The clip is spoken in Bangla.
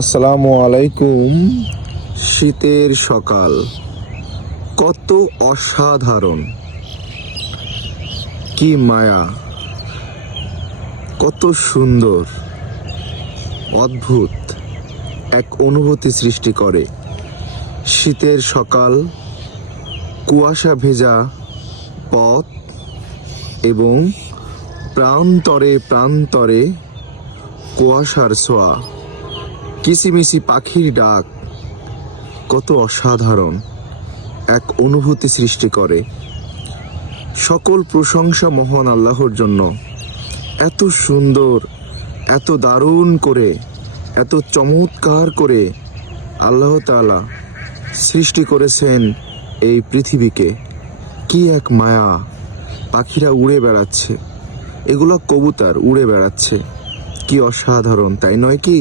আসসালামু আলাইকুম। শীতের সকাল কত অসাধারণ, কি মায়া, কত সুন্দর, অদ্ভুত এক অনুভূতি সৃষ্টি করে। শীতের সকাল, কুয়াশা ভেজা পথ এবং প্রান্তরে প্রান্তরে কুয়াশার ছোঁয়া, কিচিমিচি পাখির ডাক, কত অসাধারণ এক অনুভূতি সৃষ্টি করে। সকল প্রশংসা মহান আল্লাহর জন্য। এত সুন্দর, এত দারুণ করে, এত চমৎকার করে আল্লাহ তাআলা সৃষ্টি করেছেন এই পৃথিবীকে। কি এক মায়া! পাখিরা উড়ে বেড়াচ্ছে, এগুলো কবুতর উড়ে বেড়াচ্ছে, কি অসাধারণ, তাই নয় কি?